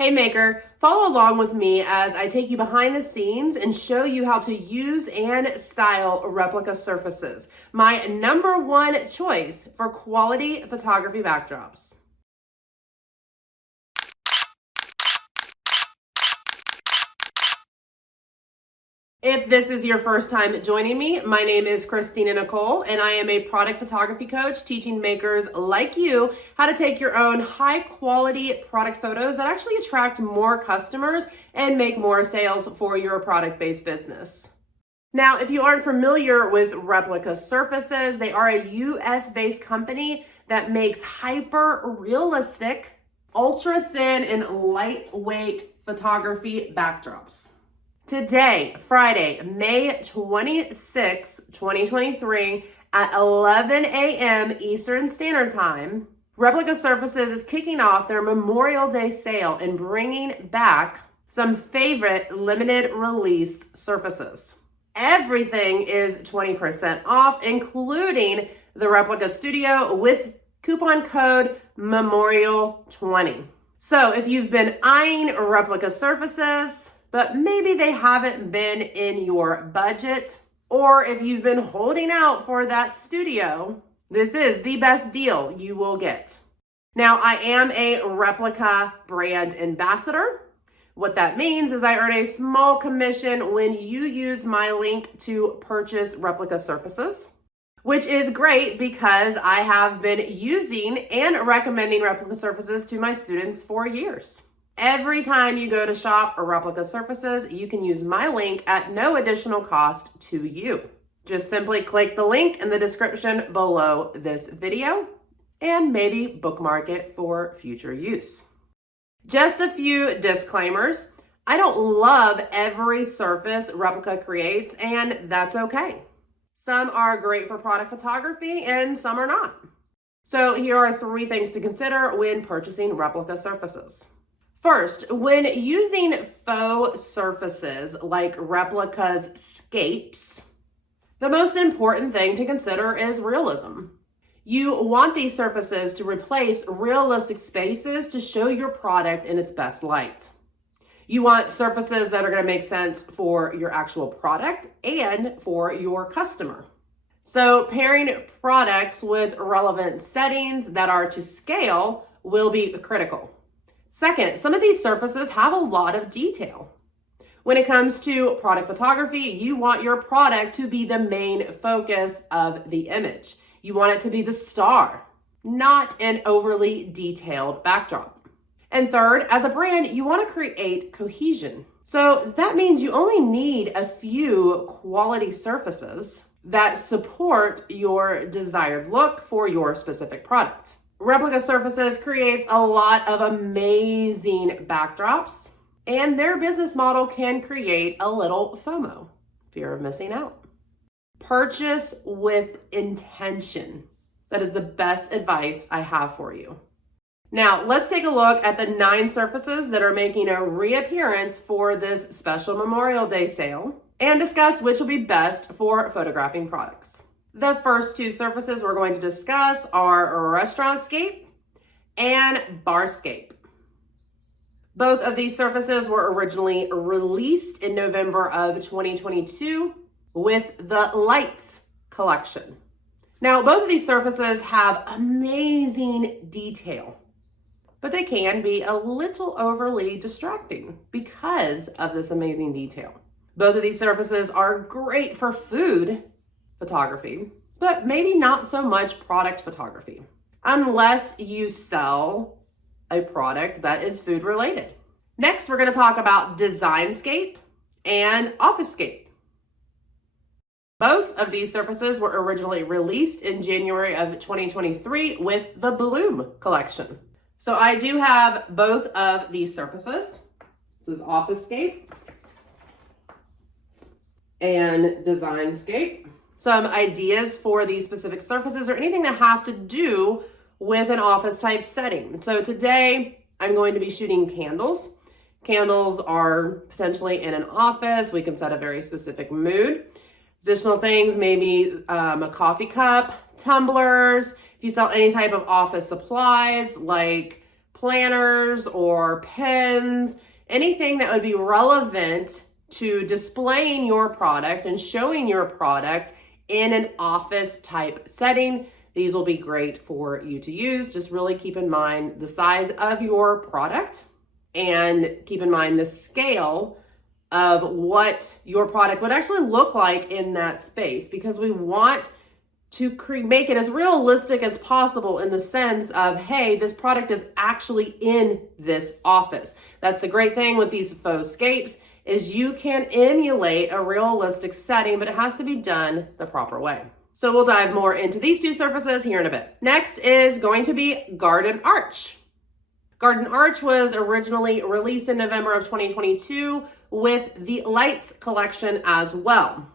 Hey maker, follow along with me as I take you behind the scenes and show you how to use and style Replica Surfaces, my #1 choice for quality photography backdrops. If this is your first time joining me, my name is Christina Nicole, and I am a product photography coach teaching makers like you how to take your own high quality product photos that actually attract more customers and make more sales for your product-based business. Now, if you aren't familiar with Replica Surfaces, they are a US-based company that makes hyper-realistic, ultra-thin, and lightweight photography backdrops. Today, Friday, May 26, 2023, at 11 a.m. Eastern Standard Time, Replica Surfaces is kicking off their Memorial Day sale and bringing back some favorite limited release surfaces. Everything is 20% off, including the Replica Studio with coupon code MEMORIAL20. So if you've been eyeing Replica Surfaces, but maybe they haven't been in your budget, or if you've been holding out for that studio, this is the best deal you will get. Now, I am a Replica Brand Ambassador. What that means is I earn a small commission when you use my link to purchase Replica Surfaces, which is great because I have been using and recommending Replica Surfaces to my students for years. Every time you go to shop Replica Surfaces, you can use my link at no additional cost to you. Just simply click the link in the description below this video and maybe bookmark it for future use. Just a few disclaimers. I don't love every surface Replica creates, and that's okay. Some are great for product photography and some are not. So here are 3 things to consider when purchasing Replica Surfaces. First, when using faux surfaces like Replica's scapes, the most important thing to consider is realism. You want these surfaces to replace realistic spaces to show your product in its best light. You want surfaces that are going to make sense for your actual product and for your customer. So pairing products with relevant settings that are to scale will be critical. Second, some of these surfaces have a lot of detail. When it comes to product photography, you want your product to be the main focus of the image. You want it to be the star, not an overly detailed backdrop. And third, as a brand, you want to create cohesion. So that means you only need a few quality surfaces that support your desired look for your specific product. Replica Surfaces creates a lot of amazing backdrops, and their business model can create a little FOMO, fear of missing out. Purchase with intention. That is the best advice I have for you. Now, let's take a look at the 9 surfaces that are making a reappearance for this special Memorial Day sale and discuss which will be best for photographing products. The first 2 surfaces we're going to discuss are Restantscape and Barscape. Both of these surfaces were originally released in November of 2022 with the Lights collection. Now, both of these surfaces have amazing detail, but they can be a little overly distracting because of this amazing detail. Both of these surfaces are great for food photography, but maybe not so much product photography, unless you sell a product that is food related. Next, we're going to talk about Designscape and Officecape. Both of these surfaces were originally released in January of 2023 with the Bloom collection. So I do have both of these surfaces. This is Officecape and Designscape. Some ideas for these specific surfaces or anything that have to do with an office type setting. So today I'm going to be shooting candles. Candles are potentially in an office. We can set a very specific mood. Additional things, maybe a coffee cup, tumblers. If you sell any type of office supplies like planners or pens, anything that would be relevant to displaying your product and showing your product in an office type setting. These will be great for you to use. Just really keep in mind the size of your product and keep in mind the scale of what your product would actually look like in that space, because we want to make it as realistic as possible in the sense of, hey, this product is actually in this office. That's the great thing with these faux scapes, is you can emulate a realistic setting, but it has to be done the proper way. So we'll dive more into these two surfaces here in a bit. Next is going to be Garden Arch. Garden Arch was originally released in November of 2022 with the Lights collection as well.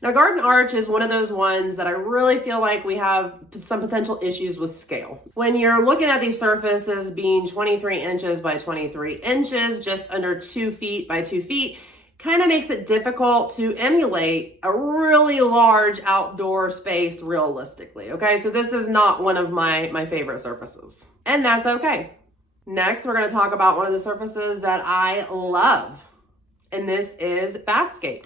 Now, Garden Arch is one of those ones that I really feel like we have some potential issues with scale. When you're looking at these surfaces being 23 inches by 23 inches, just under 2 feet by 2 feet, kind of makes it difficult to emulate a really large outdoor space realistically, okay? So this is not one of my favorite surfaces, and that's okay. Next, we're going to talk about one of the surfaces that I love, and this is Bathscape.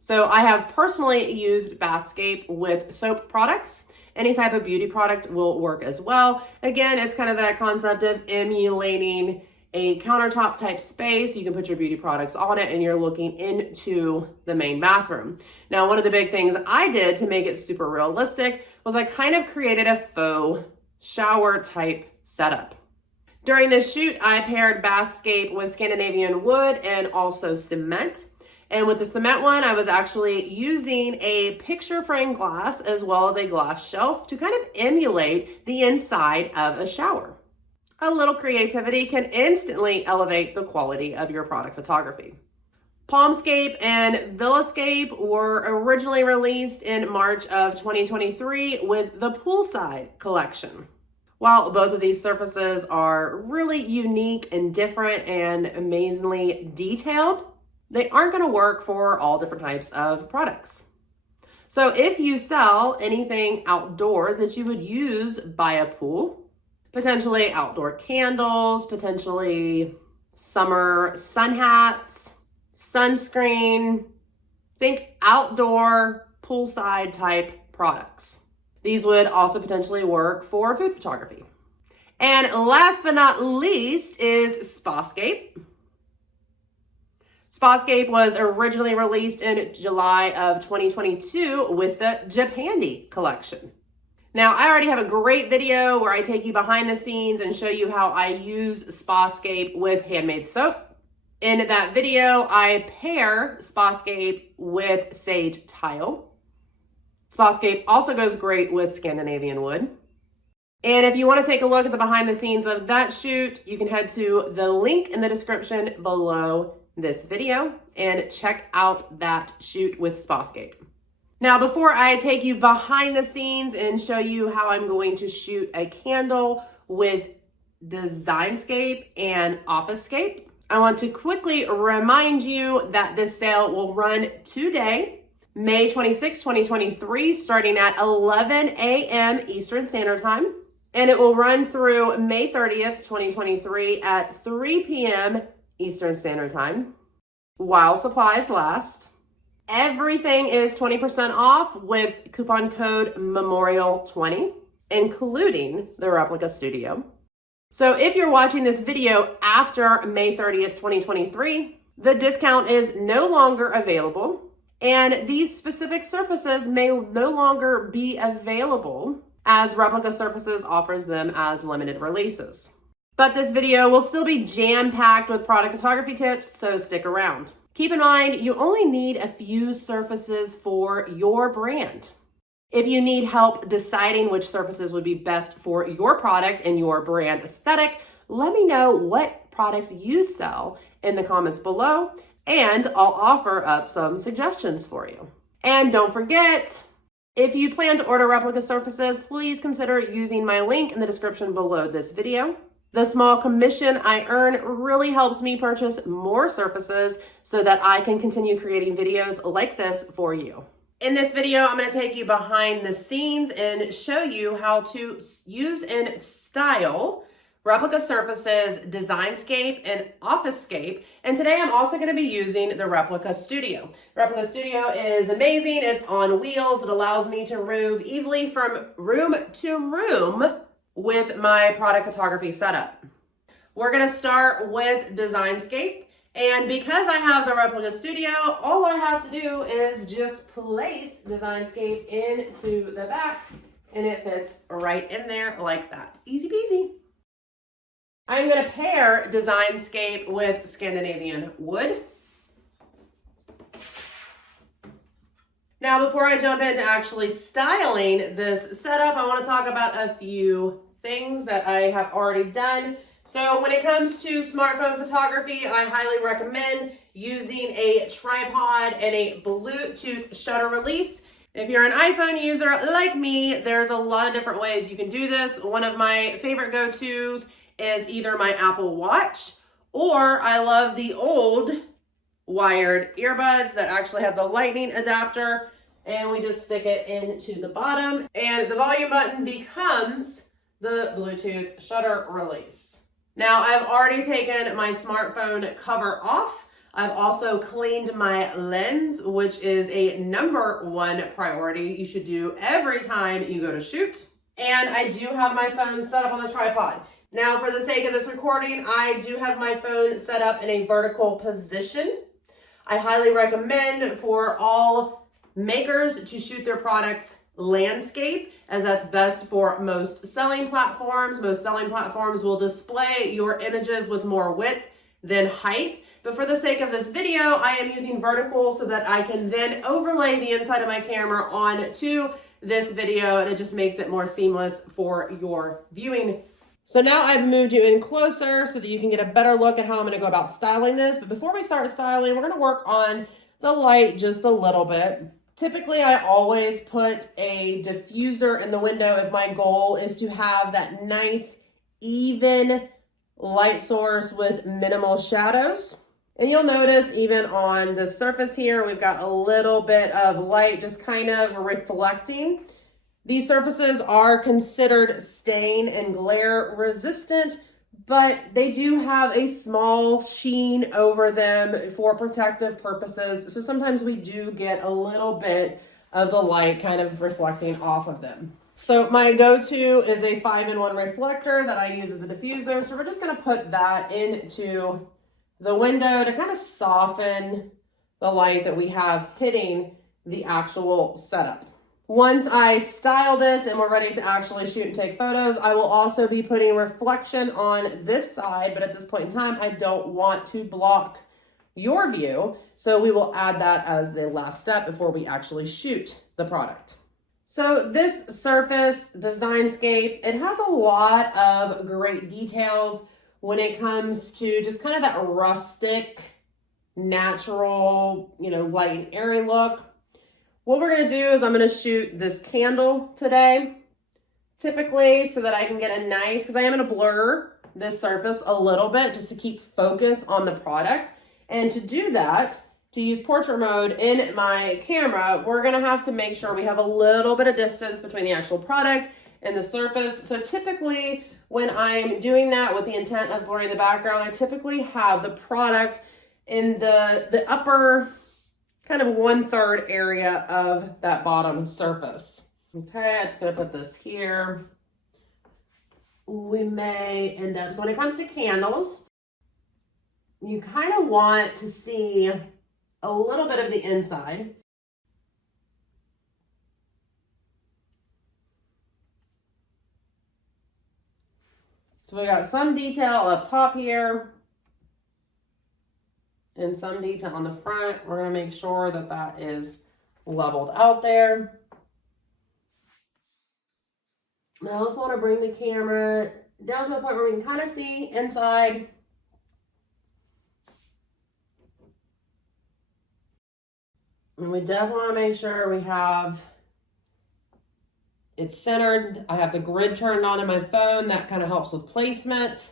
So I have personally used Bathscape with soap products. Any type of beauty product will work as well. Again, it's kind of that concept of emulating a countertop type space. You can put your beauty products on it and you're looking into the main bathroom. Now, one of the big things I did to make it super realistic was I kind of created a faux shower type setup. During this shoot, I paired Bathscape with Scandinavian wood and also cement. And with the cement one, I was actually using a picture frame glass as well as a glass shelf to kind of emulate the inside of a shower. A little creativity can instantly elevate the quality of your product photography. Palmscape and Villascape were originally released in March of 2023 with the Poolside collection. While both of these surfaces are really unique and different and amazingly detailed, they aren't going to work for all different types of products. So if you sell anything outdoor that you would use by a pool, potentially outdoor candles, potentially summer sun hats, sunscreen, think outdoor poolside type products. These would also potentially work for food photography. And last but not least is Spascape. Spascape was originally released in July of 2022 with the Japandi collection. Now, I already have a great video where I take you behind the scenes and show you how I use Spascape with handmade soap. In that video, I pair Spascape with sage tile. Spascape also goes great with Scandinavian wood. And if you want to take a look at the behind the scenes of that shoot, you can head to the link in the description below this video and check out that shoot with Spascape. Now, before I take you behind the scenes and show you how I'm going to shoot a candle with Designscape and Officecape, I want to quickly remind you that this sale will run today, May 26, 2023, starting at 11 a.m. Eastern Standard Time. And it will run through May 30th, 2023 at 3 p.m. Eastern Standard Time, while supplies last. Everything is 20% off with coupon code MEMORIAL20, including the Replica Studio. So if you're watching this video after May 30th, 2023, the discount is no longer available, and these specific surfaces may no longer be available as Replica Surfaces offers them as limited releases. But this video will still be jam-packed with product photography tips, so stick around. Keep in mind, you only need a few surfaces for your brand. If you need help deciding which surfaces would be best for your product and your brand aesthetic, let me know what products you sell in the comments below, and I'll offer up some suggestions for you. And don't forget, if you plan to order Replica surfaces, please consider using my link in the description below this video. The small commission I earn really helps me purchase more surfaces so that I can continue creating videos like this for you. In this video, I'm going to take you behind the scenes and show you how to use and style Replica Surfaces, Designscape, and Officecape. And today I'm also going to be using the Replica Studio. Replica Studio is amazing. It's on wheels. It allows me to move easily from room to room with my product photography setup. We're going to start with Designscape. And because I have the Replica Studio, all I have to do is just place Designscape into the back, and it fits right in there like that. Easy peasy. I'm going to pair Designscape with Scandinavian wood. Now, before I jump into actually styling this setup, I want to talk about a few things that I have already done. So when it comes to smartphone photography, I highly recommend using a tripod and a Bluetooth shutter release. If you're an iPhone user like me, there's a lot of different ways you can do this. One of my favorite go-tos is either my Apple Watch, or I love the old wired earbuds that actually have the lightning adapter, and we just stick it into the bottom, and the volume button becomes the Bluetooth shutter release. Now, I've already taken my smartphone cover off. I've also cleaned my lens, which is a #1 priority you should do every time you go to shoot. And I do have my phone set up on the tripod. Now, for the sake of this recording, I do have my phone set up in a vertical position. I highly recommend for all makers to shoot their products landscape, as that's best for most selling platforms. Most selling platforms will display your images with more width than height. But for the sake of this video, I am using vertical so that I can then overlay the inside of my camera onto this video, and it just makes it more seamless for your viewing. So now I've moved you in closer so that you can get a better look at how I'm going to go about styling this. But before we start styling, we're going to work on the light just a little bit. Typically, I always put a diffuser in the window if my goal is to have that nice, even light source with minimal shadows. And you'll notice even on the surface here, we've got a little bit of light just kind of reflecting. These surfaces are considered stain and glare resistant, but they do have a small sheen over them for protective purposes. So sometimes we do get a little bit of the light kind of reflecting off of them. So my go-to is a 5-in-1 reflector that I use as a diffuser. So we're just going to put that into the window to kind of soften the light that we have hitting the actual setup. Once I style this and we're ready to actually shoot and take photos, I will also be putting reflection on this side, but at this point in time, I don't want to block your view. So we will add that as the last step before we actually shoot the product. So this Surface Designscape, it has a lot of great details when it comes to just kind of that rustic, natural, light and airy look. What we're going to do is I'm going to shoot this candle today, typically so that I can get a nice, because I am going to blur this surface a little bit just to keep focus on the product. And to do that, to use portrait mode in my camera, we're going to have to make sure we have a little bit of distance between the actual product and the surface. So typically when I'm doing that with the intent of blurring the background, I typically have the product in the upper kind of 1/3 area of that bottom surface. Okay, I'm just gonna put this here. We may end up, so when it comes to candles, you kind of want to see a little bit of the inside. So we got some detail up top here and some detail on the front. We're going to make sure that that is leveled out there. And I also want to bring the camera down to the point where we can kind of see inside. And we definitely want to make sure we have it centered. I have the grid turned on in my phone. That kind of helps with placement.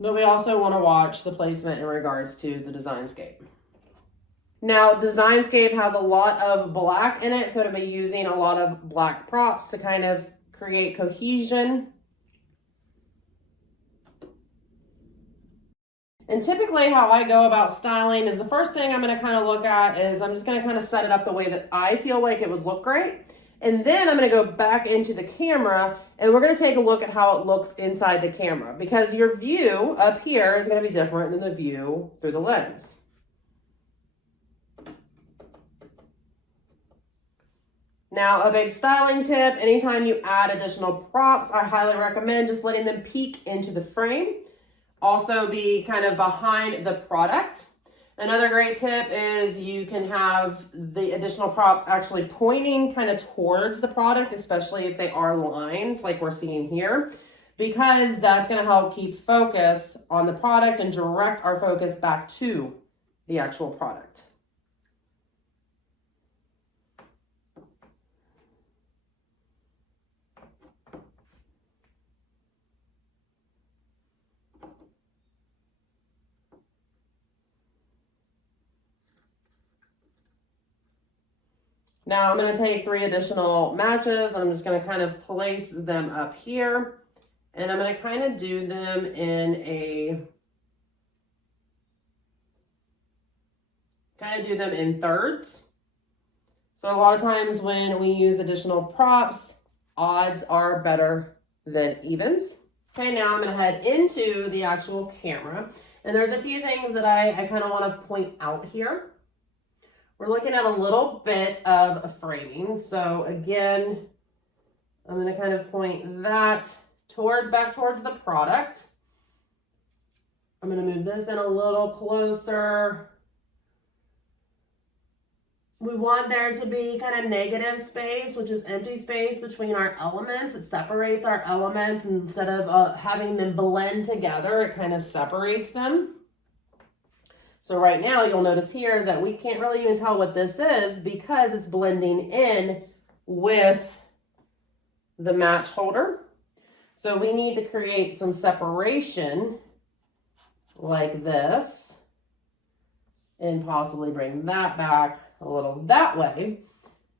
But we also want to watch the placement in regards to the Designscape. Now, Designscape has a lot of black in it, so to be using a lot of black props to kind of create cohesion. And typically how I go about styling is the first thing I'm going to kind of look at is I'm just going to kind of set it up the way that I feel like it would look great. And then I'm going to go back into the camera and we're going to take a look at how it looks inside the camera, because your view up here is going to be different than the view through the lens. Now, a big styling tip, anytime you add additional props, I highly recommend just letting them peek into the frame. Also be kind of behind the product. Another great tip is you can have the additional props actually pointing kind of towards the product, especially if they are lines like we're seeing here, because that's going to help keep focus on the product and direct our focus back to the actual product. Now I'm going to take 3 additional matches and I'm just going to kind of place them up here, and I'm going to kind of do them in thirds. So a lot of times when we use additional props, odds are better than evens. Okay, now I'm going to head into the actual camera, and there's a few things that I kind of want to point out here. We're looking at a little bit of framing. So again, I'm going to kind of point that back towards the product. I'm going to move this in a little closer. We want there to be kind of negative space, which is empty space between our elements. It separates our elements instead of having them blend together. It kind of separates them. So right now you'll notice here that we can't really even tell what this is because it's blending in with the match holder. So we need to create some separation like this and possibly bring that back a little that way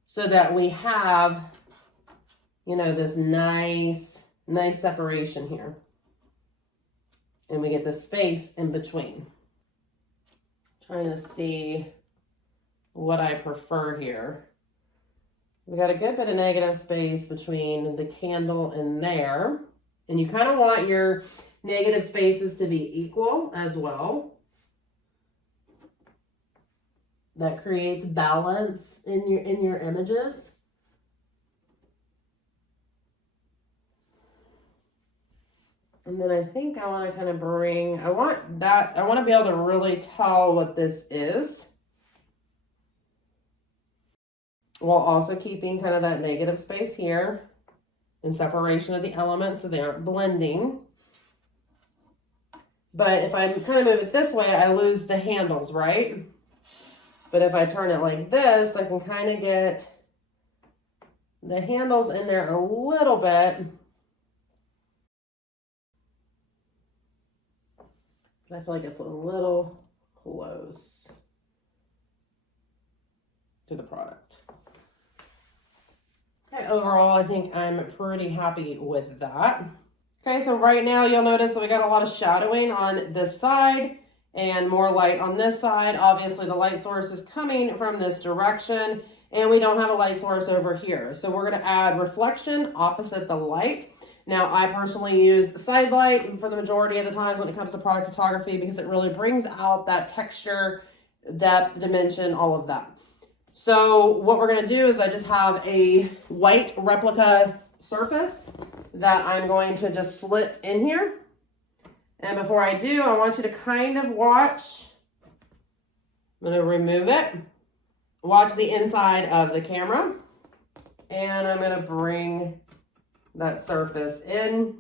so that we have, you know, this nice separation here. And we get the space in between. Trying to see what I prefer here. We got a good bit of negative space between the candle and there. And you kind of want your negative spaces to be equal as well. That creates balance in your images. And then I think I want to kind of I want to be able to really tell what this is, while also keeping kind of that negative space here and separation of the elements so they aren't blending. But if I kind of move it this way, I lose the handles, right? But if I turn it like this, I can kind of get the handles in there a little bit. I feel like it's a little close to the product. Okay, overall, I think I'm pretty happy with that. Okay, so right now you'll notice that we got a lot of shadowing on this side and more light on this side. Obviously, the light source is coming from this direction, and we don't have a light source over here. So we're going to add reflection opposite the light. Now, I personally use side light for the majority of the times when it comes to product photography because it really brings out that texture, depth, dimension, all of that. So what we're going to do is I just have a white replica surface that I'm going to just slit in here. And before I do, I want you to kind of watch. I'm going to remove it. Watch the inside of the camera. And I'm going to bring that surface in.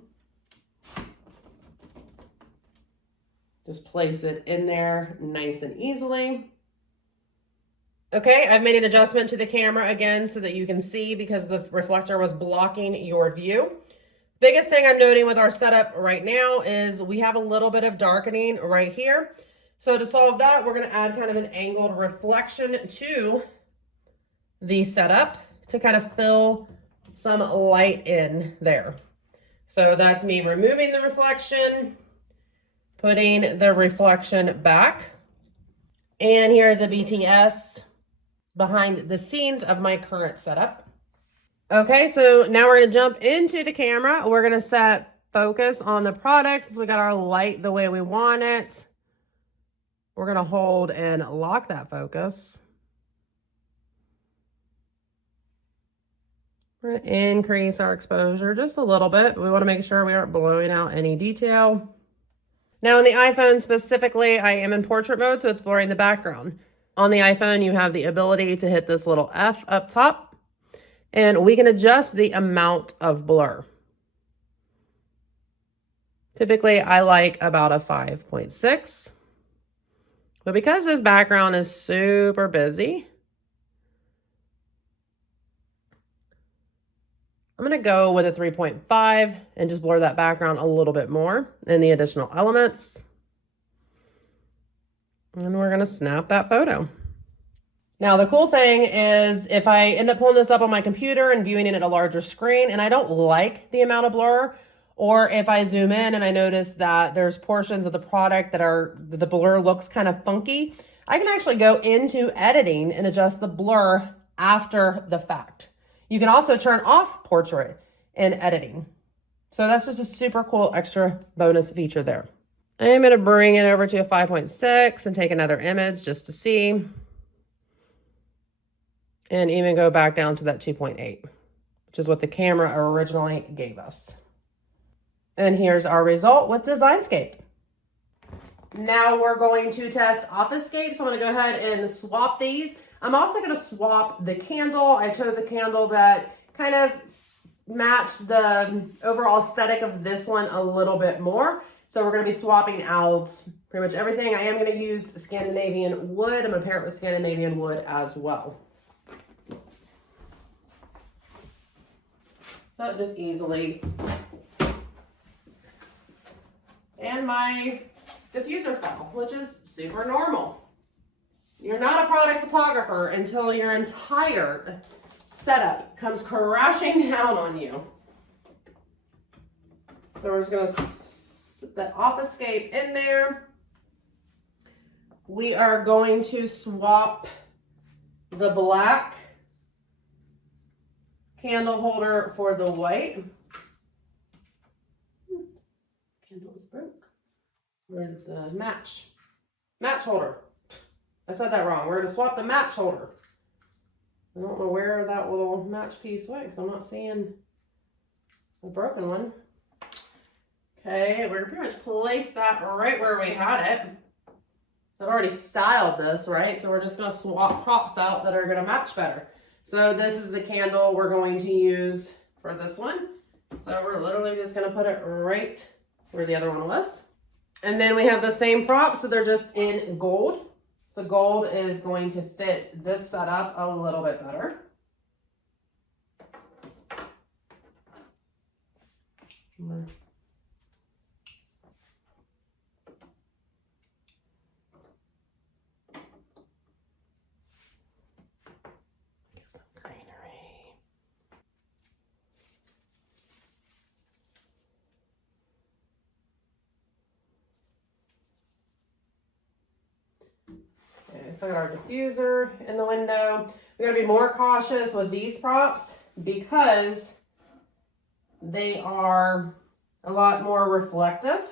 Just place it in there nice and easily. Okay, I've made an adjustment to the camera again so that you can see because the reflector was blocking your view. Biggest thing I'm noting with our setup right now is we have a little bit of darkening right here. So to solve that, we're going to add kind of an angled reflection to the setup to kind of fill some light in there. So that's me removing the reflection, Putting the reflection back. And here is a BTS behind the scenes of my current setup. Okay, so now we're gonna jump into the camera. We're gonna set focus on the product. Since we got our light the way we want it, we're gonna hold and lock that focus. We're gonna increase our exposure just a little bit. We wanna make sure we aren't blowing out any detail. Now on the iPhone specifically, I am in portrait mode, so it's blurring the background. On the iPhone, you have the ability to hit this little F up top, and we can adjust the amount of blur. Typically, I like about a 5.6. But because this background is super busy, I'm going to go with a 3.5 and just blur that background a little bit more and the additional elements. And we're going to snap that photo. Now, the cool thing is if I end up pulling this up on my computer and viewing it at a larger screen and I don't like the amount of blur, or if I zoom in and I notice that there's portions of the product that the blur looks kind of funky, I can actually go into editing and adjust the blur after the fact. You can also turn off portrait in editing. So that's just a super cool extra bonus feature there. I'm going to bring it over to a 5.6 and take another image just to see. And even go back down to that 2.8, which is what the camera originally gave us. And here's our result with Designscape. Now we're going to test Officecape. So I'm going to go ahead and swap these. I'm also going to swap the candle. I chose a candle that kind of matched the overall aesthetic of this one a little bit more. So we're going to be swapping out pretty much everything. I am going to use Scandinavian wood. I'm going to pair it with Scandinavian wood as well. So it just easily. And my diffuser fell, which is super normal. You're not a product photographer until your entire setup comes crashing down on you. So we're just going to set the Officecape in there. We are going to swap the black candle holder for the white. Candle is broke. Where's the match holder? I said that wrong. We're going to swap the match holder. I don't know where that little match piece went because I'm not seeing a broken one. Okay, we're going to pretty much place that right where we had it. I've already styled this, right? So we're just going to swap props out that are going to match better. So this is the candle we're going to use for this one. So we're literally just going to put it right where the other one was. And then we have the same prop, so they're just in gold. The gold is going to fit this setup a little bit better. Get some greenery. Okay, so I got our diffuser in the window. We gotta be more cautious with these props because they are a lot more reflective.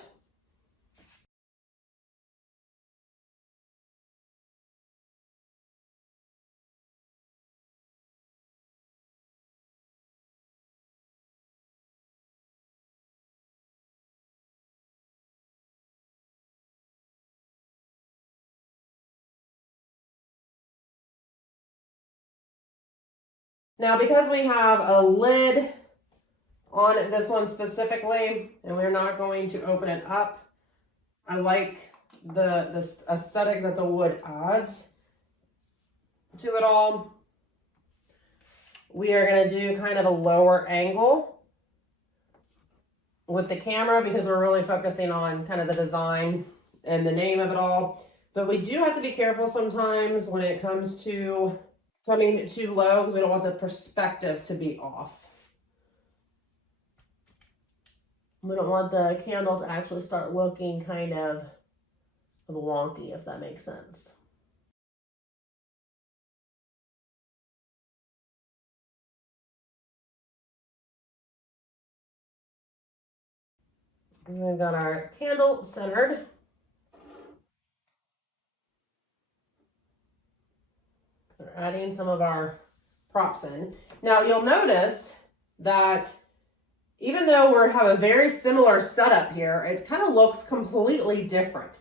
Now, because we have a lid on this one specifically, and we're not going to open it up, I like the aesthetic that the wood adds to it all. We are going to do kind of a lower angle with the camera because we're really focusing on kind of the design and the name of it all. But we do have to be careful sometimes when it comes to coming too low because we don't want the perspective to be off. We don't want the candle to actually start looking kind of wonky, if that makes sense. And we've got our candle centered. We're adding some of our props in. Now you'll notice that even though we have a very similar setup here, it kind of looks completely different.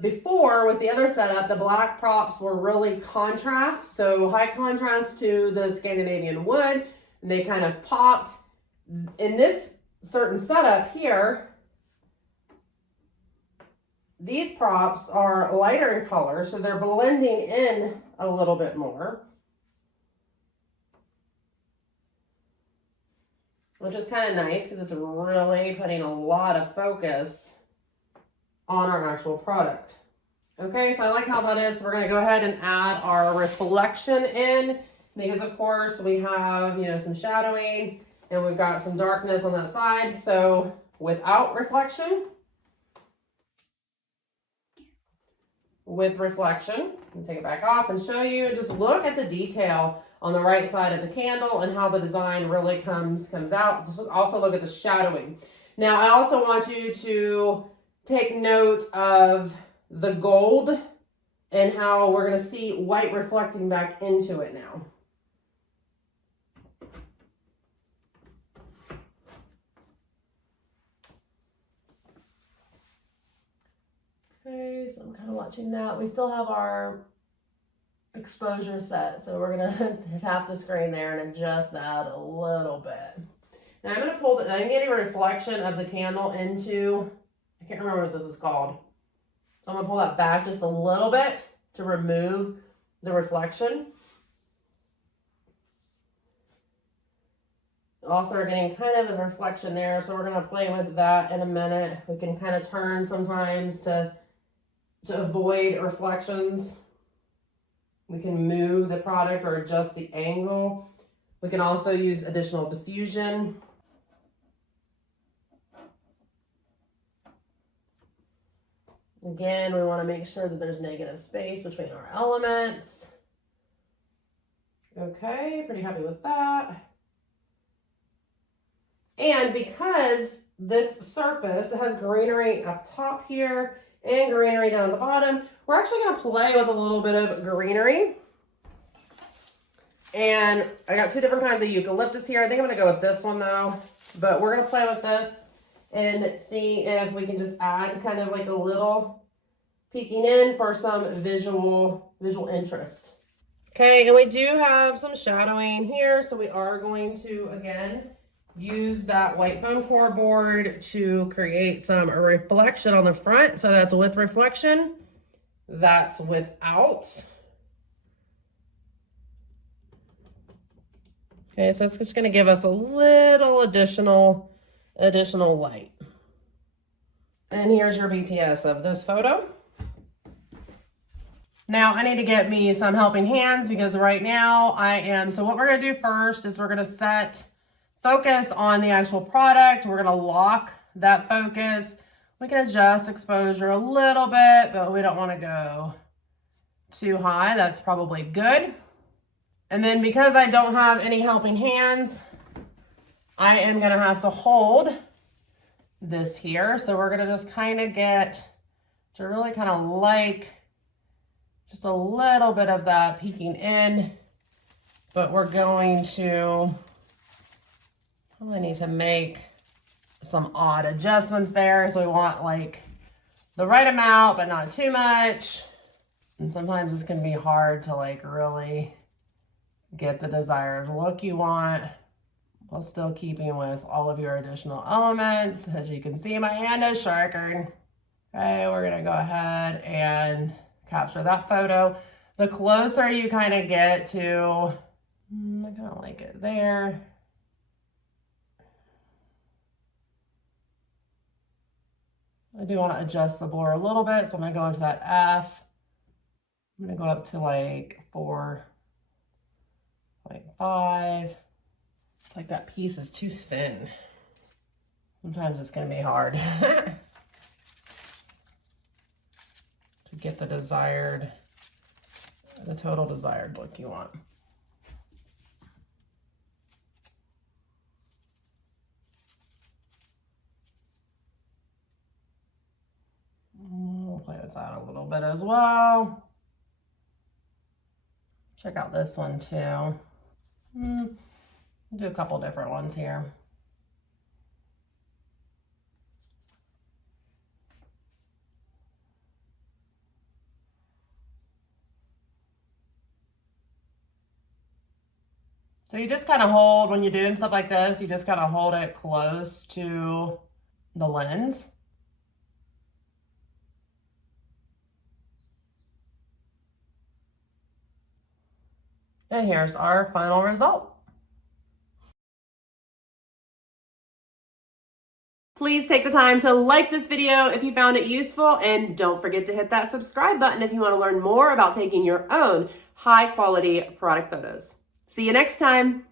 Before, with the other setup, the black props were really contrast, so high contrast to the Scandinavian wood, and they kind of popped. In this certain setup here, these props are lighter in color, so they're blending in a little bit more, which is kind of nice because it's really putting a lot of focus on our actual product. Okay, so I like how that is. So we're going to go ahead and add our reflection in, because of course we have, you know, some shadowing and we've got some darkness on that side. So without reflection, with reflection, and take it back off and show you, and just look at the detail on the right side of the candle and how the design really comes out. Just also look at the shadowing. Now I also want you to take note of the gold and how we're going to see white reflecting back into it now. Okay, so I'm kind of watching that. We still have our exposure set, so we're going to tap the screen there and adjust that a little bit. Now I'm going to pull I'm getting a reflection of the candle into, I can't remember what this is called. So I'm going to pull that back just a little bit to remove the reflection. Also, we're getting kind of a reflection there, so we're going to play with that in a minute. We can kind of turn sometimes to avoid reflections. We can move the product or adjust the angle. We can also use additional diffusion. Again, we want to make sure that there's negative space between our elements. Okay, pretty happy with that. And because this surface has greenery up top here and greenery down the bottom, we're actually going to play with a little bit of greenery. And I got two different kinds of eucalyptus here. I think I'm going to go with this one though, but we're going to play with this and see if we can just add kind of like a little peeking in for some visual interest. Okay, and we do have some shadowing here, so we are going to, again, use that white foam core board to create some reflection on the front. So that's with reflection, that's without. Okay, so it's just going to give us a little additional light. And here's your BTS of this photo. Now I need to get me some helping hands because right now so what we're going to do first is we're going to set focus on the actual product. We're going to lock that focus. We can adjust exposure a little bit, but we don't want to go too high. That's probably good. And then because I don't have any helping hands, I am going to have to hold this here. So we're going to just kind of get to really kind of like just a little bit of that peeking in, but we're going to probably need to make some odd adjustments there. So we want like the right amount, but not too much. And sometimes this can be hard to like really get the desired look you want, while still keeping with all of your additional elements. As you can see, my hand is sharpened. Okay, we're gonna go ahead and capture that photo. The closer you kind of get to, I kind of like it there. I do want to adjust the blur a little bit, so I'm going to go into that F. I'm going to go up to like 4.5. It's like that piece is too thin. Sometimes it's going to be hard to get the total desired look you want. We'll play with that a little bit as well. Check out this one too. Do a couple different ones here. So you just kind of hold, when you're doing stuff like this, you just kind of hold it close to the lens. And here's our final result. Please take the time to like this video if you found it useful, and don't forget to hit that subscribe button if you want to learn more about taking your own high quality product photos. See you next time.